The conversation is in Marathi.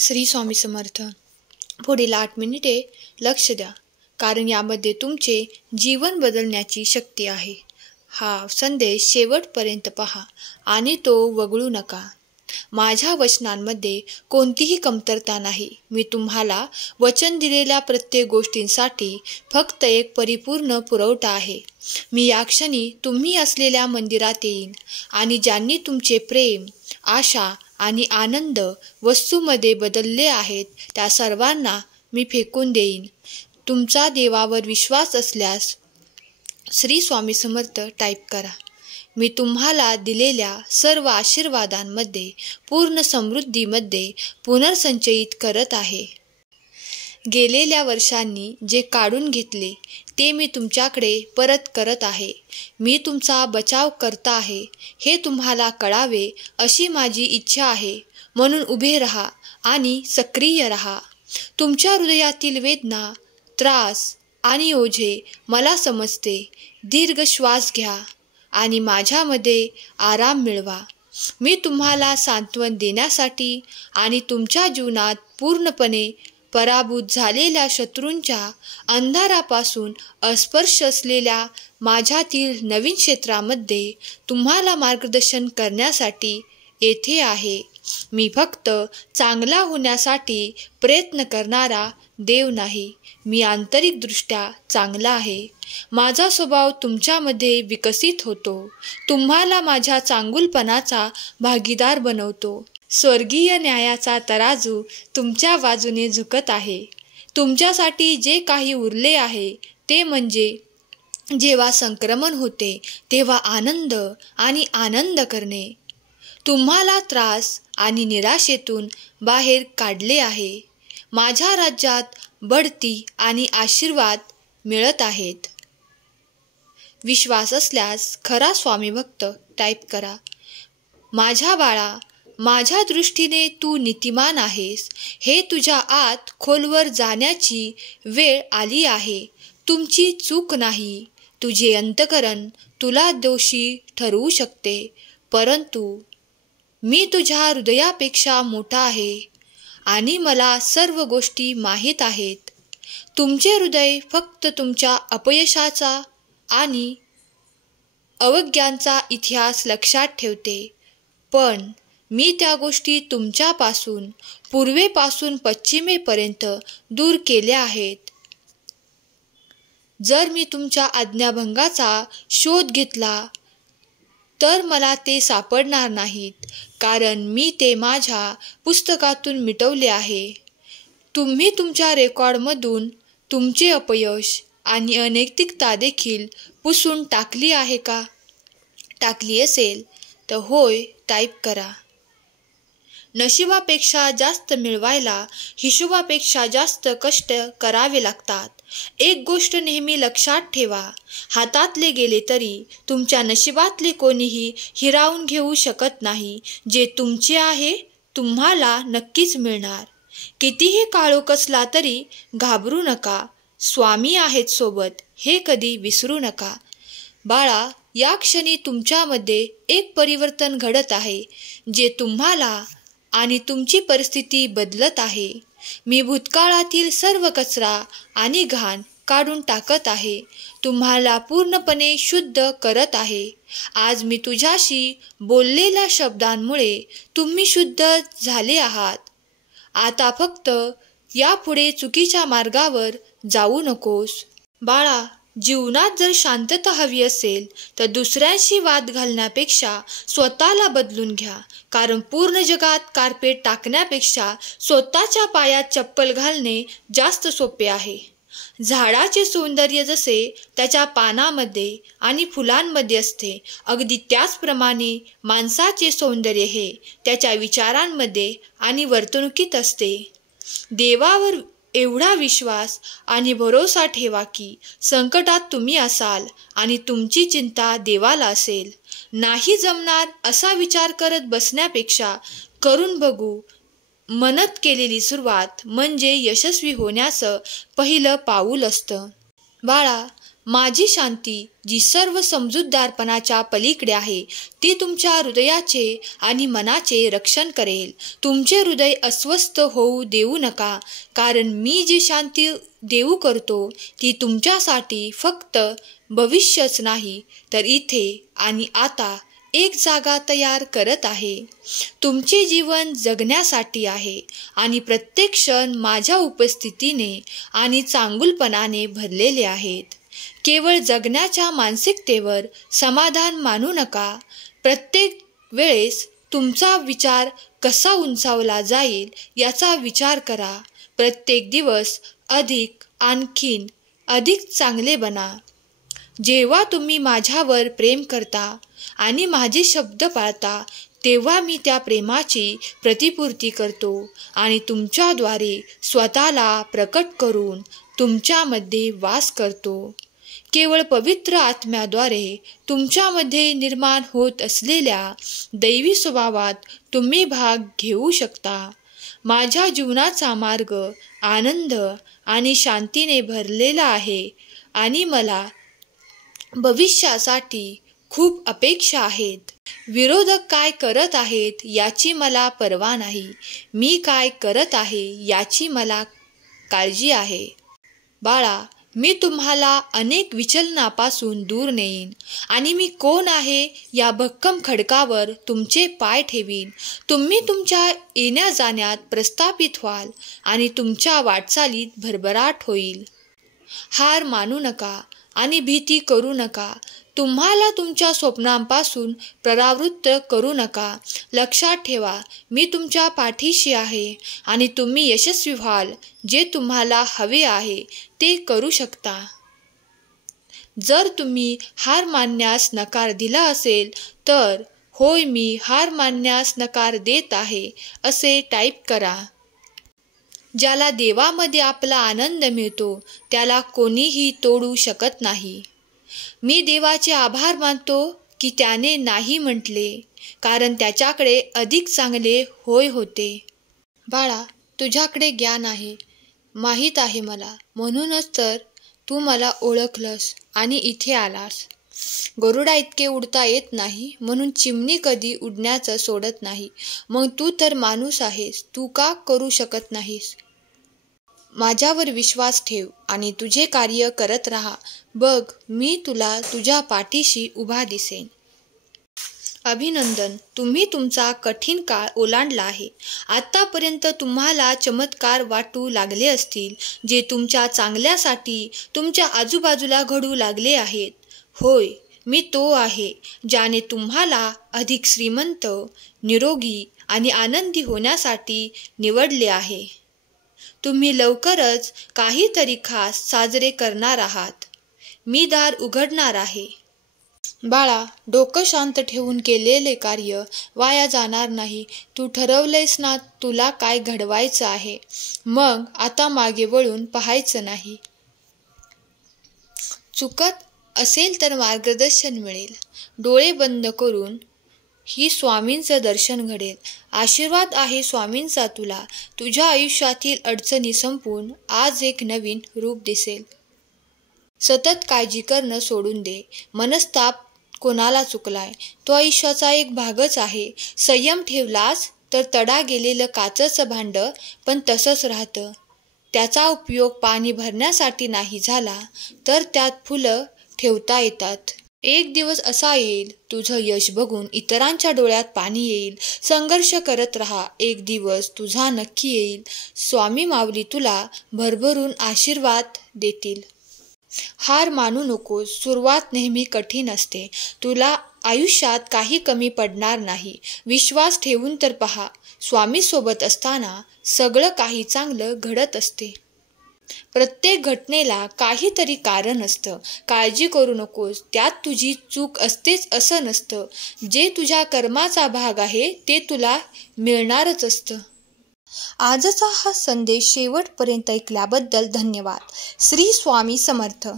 श्री स्वामी समर्थ. पुढील 8 मिनिटे लक्ष द्या, कारण यामध्ये तुमचे जीवन बदलण्याची शक्ती आहे. हा संदेश शेवटपर्यंत पहा आणि तो वगळू नका. माझ्या वचनांमध्ये कोणतीही कमतरता नाही. मी तुम्हाला वचन दिलेल्या प्रत्येक गोष्टींसाठी फक्त एक परिपूर्ण पुरवठा आहे. मी या क्षणी तुम्ही असलेल्या मंदिरात येईन आणि ज्यांनी तुमचे प्रेम, आशा आणि आनंद वस्तूमध्ये बदलले आहेत त्या सर्वांना मी फेकून देईन. तुमचा देवावर विश्वास असल्यास श्री स्वामी समर्थ टाईप करा. मी तुम्हाला दिलेल्या सर्व आशीर्वादांमध्ये पूर्ण समृद्धीमध्ये पुनर्संचयित करत आहे. गेलेल्या वर्षांनी जे काढून घेतले ते मी तुमच्याकडे परत करत आहे. मी तुमचा बचाव करता आहे हे तुम्हाला कळावे अशी माझी इच्छा आहे. म्हणून उभे रहा आणि सक्रिय रहा. तुमच्या हृदयातील वेदना, त्रास आणि ओझे मला समजते. दीर्घ श्वास घ्या आणि माझ्यामध्ये आराम मिळवा. मी तुम्हाला सांत्वन देण्यासाठी आणि तुमच्या जीवनात पूर्णपणे पराभूत झालेल्या शत्रूंच्या अंधारापासून अस्पर्श असलेल्या माझ्यातील नवीन क्षेत्रामध्ये तुम्हाला मार्गदर्शन करण्यासाठी येथे आहे. मी फक्त चांगला होण्यासाठी प्रयत्न करणारा देव नाही. मी आंतरिकदृष्ट्या चांगला आहे. माझा स्वभाव तुमच्यामध्ये विकसित होतो. तुम्हाला माझ्या चांगुलपणाचा भागीदार बनवतो. स्वर्गीय न्यायाचा तराजू तुमच्या बाजूने झुकत आहे. तुमच्यासाठी जे काही उरले आहे ते म्हणजे जेव्हा संक्रमण होते तेव्हा आनंद आणि आनंद करणे. तुम्हाला त्रास आणि निराशेतून बाहेर काढले आहे. माझ्या राज्यात बढती आणि आशीर्वाद मिळत आहेत. विश्वास असल्यास खरा स्वामी भक्त टाईप करा. माझ्या बाळा, माझ्या दृष्टीने तू नीतिमान आहेस. हे तुझ्या आत खोलवर जाण्याची वेळ आली आहे. तुमची चूक नाही. तुझे अंतःकरण तुला दोषी ठरवू शकते, परंतु मी तुझ्या हृदयापेक्षा मोठा आहे आणि मला सर्व गोष्टी माहीत आहेत. तुमचे हृदय फक्त तुमच्या अपयशाचा आणि अवज्ञांचा इतिहास लक्षात ठेवते, पण मी त्या गोष्टी तुमच्यापासून पूर्वेपासून पश्चिमेपर्यंत दूर केल्या आहेत. जर मी तुमच्या आज्ञाभंगाचा शोध घेतला तर मला ते सापडणार नाहीत, कारण मी ते माझ्या पुस्तकातून मिटवले आहे. तुम्ही तुमच्या रेकॉर्डमधून तुमचे अपयश आणि अनैतिकता देखील पुसून टाकली आहे का? टाकली असेल तर होय टाईप करा. नशिबापेक्षा जास्त मिळवायला हिशोबापेक्षा जास्त कष्ट करावे लागतात. एक गोष्ट नेहमी लक्षात ठेवा, हातातले गेले तरी तुमच्या नशिबातले कोणीही हिरावून घेऊ शकत नाही. जे तुमचे आहे तुम्हाला नक्कीच मिळणार. कितीही काळोख असला तरी घाबरू नका. स्वामी आहेत सोबत हे कधी विसरू नका. बाळा, या क्षणी तुमच्यामध्ये एक परिवर्तन घडत आहे जे तुम्हाला आणि तुमची परिस्थिती बदलत आहे. मी भूतकाळातील सर्व कचरा आणि घाण काढून टाकत आहे. तुम्हाला पूर्णपणे शुद्ध करत आहे. आज मी तुझ्याशी बोललेल्या शब्दांमुळे तुम्ही शुद्ध झाले आहात. आता फक्त यापुढे चुकीच्या मार्गावर जाऊ नकोस. बाळा, जीवनात जर शांतता हवी असेल तर दुसऱ्यांशी वाद घालण्यापेक्षा स्वतःला बदलून घ्या, कारण पूर्ण जगात कार्पेट टाकण्यापेक्षा स्वतःच्या पायात चप्पल घालणे जास्त सोपे आहे. झाडाचे सौंदर्य जसे त्याच्या पानांमध्ये आणि फुलांमध्ये असते, अगदी त्याचप्रमाणे माणसाचे सौंदर्य हे त्याच्या विचारांमध्ये आणि वर्तणुकीत असते. देवावर एवढा विश्वास आणि भरोसा ठेवा की संकटात तुम्ही असाल आणि तुमची चिंता देवाला असेल. नाही जमणार असा विचार करत बसण्यापेक्षा करून बघू म्हणत केलेली सुरुवात म्हणजे यशस्वी होण्याचं पहिलं पाऊल असतं. बाळा, माझी शांती जी सर्व समजूतदारपणाच्या पलीकडे आहे ती तुमच्या हृदयाचे आणि मनाचे रक्षण करेल. तुमचे हृदय अस्वस्थ होऊ देऊ नका, कारण मी जी शांती देऊ करतो ती तुमच्यासाठी फक्त भविष्यच नाही तर इथे आणि आता एक जागा तयार करत आहे. तुमचे जीवन जगण्यासाठी आहे आणि प्रत्येक क्षण माझ्या उपस्थितीने आणि चांगुलपणाने भरलेले आहेत. केवळ जगण्याच्या मानसिकतेवर समाधान मानू नका. प्रत्येक वेळेस तुमचा विचार कसा उंचावला जाईल याचा विचार करा. प्रत्येक दिवस आणखीन अधिक चांगले बना. जेव्हा तुम्ही माझ्यावर प्रेम करता आणि माझे शब्द पाळता तेव्हा मी त्या प्रेमाची प्रतिपूर्ती करतो आणि तुमच्याद्वारे स्वतःला प्रकट करून तुमच्यामध्ये वास करतो. केवळ पवित्र आत्म्याद्वारे तुमच्यामध्ये निर्माण होत असलेल्या दैवी स्वभावात तुम्ही भाग घेऊ शकता. माझ्या जीवनाचा मार्ग आनंद आणि शांतीने भरलेला आहे आणि मला भविष्यासाठी खूप अपेक्षा आहेत. विरोधक काय करत आहेत याची मला पर्वा नाही. मी काय करत आहे याची मला काळजी आहे. बाळा, मी तुम्हाला अनेक विचलनापासून दूर नेईन आणि मी कोण आहे या भक्कम खडकावर तुमचे पाय ठेवीन. तुम्ही तुमच्या येण्या जाण्यात प्रस्थापित व्हाल आणि तुमच्या वाटचालीत भरभराट होईल. हार मानू नका आणि भीती करू नका. तुम्हाला तुमच्या स्वप्नांपासून परावृत्त करू नका. लक्षात ठेवा, मी तुमच्या पाठीशी आहे आणि तुम्ही यशस्वी व्हाल. जे तुम्हाला हवे आहे ते करू शकता. जर तुम्ही हार मानण्यास नकार दिला असेल तर होय, मी हार मानण्यास नकार देत आहे असे टाईप करा. ज्याला देवामध्ये आपला आनंद मिळतो त्याला कोणीही तोडू शकत नाही. मी देवाचे आभार मानतो की त्याने नाही म्हटले, कारण त्याच्याकडे अधिक चांगले होय होते. बाळा, तुझ्याकडे ज्ञान आहे, माहीत आहे मला. म्हणूनच तर तू मला ओळखलंस आणि इथे आलास. गरुडा इतके उडता येत नाही म्हणून चिमणी कधी उडण्याचं सोडत नाही. मग तू तर माणूस आहेस, तू का करू शकत नाहीस? माझ्यावर विश्वास ठेव आणि तुझे कार्य करत राहा. बघ, मी तुला तुझ्या पाठीशी उभा दिसेन. अभिनंदन, तुम्ही तुमचा कठीण काळ ओलांडला आहे. आतापर्यंत तुम्हाला चमत्कार वाटू लागले असतील जे तुमच्या चांगल्यासाठी तुमच्या आजूबाजूला घडू लागले आहेत. होय, मी तो आहे ज्याने तुम्हाला अधिक श्रीमंत, निरोगी आणि आनंदी होण्यासाठी निवडले आहे. तुम्ही लवकरच काहीतरी खास साजरे करणार आहात. मी दार उघडणार आहे. बाळा, डोकं शांत ठेवून केलेले कार्य वाया जाणार नाही. तू ठरवलेस ना तुला काय घडवायचं आहे, मग आता मागे वळून पाहायचं नाही. चुकत असेल तर मार्गदर्शन मिळेल. डोळे बंद करून ही स्वामींचं दर्शन घडेल. आशीर्वाद आहे स्वामींचा तुला. तुझ्या आयुष्यातील अडचणी संपून आज एक नवीन रूप दिसेल. सतत काळजी करणं सोडून दे. मनस्ताप कोणाला चुकलाय, तो आयुष्याचा एक भागच आहे. संयम ठेवलास तर तडा गेलेलं काचेचं भांड पण तसंच राहतं. त्याचा उपयोग पाणी भरण्यासाठी नाही झाला तर त्यात फुलं ठेवता येतात. एक दिवस असा येईल तुझं यश बघून इतरांच्या डोळ्यात पाणी येईल. संघर्ष करत राहा, एक दिवस तुझा नक्की येईल. स्वामी माऊली तुला भरभरून आशीर्वाद देतील. हार मानू नकोस. सुरुवात नेहमी कठीण असते. तुला आयुष्यात काही कमी पडणार नाही. विश्वास ठेवून तर पहा. स्वामी सोबत असताना सगळं काही चांगलं घडत असते. प्रत्येक घटनेला काहीतरी कारण असतं. काळजी करू नकोस. त्यात तुझी चूक असतेच असं नसतं. जे तुझ्या कर्माचा भाग आहे ते तुला मिळणारच असतं. आजचा हा संदेश शेवटपर्यंत ऐकल्याबद्दल धन्यवाद. श्री स्वामी समर्थ.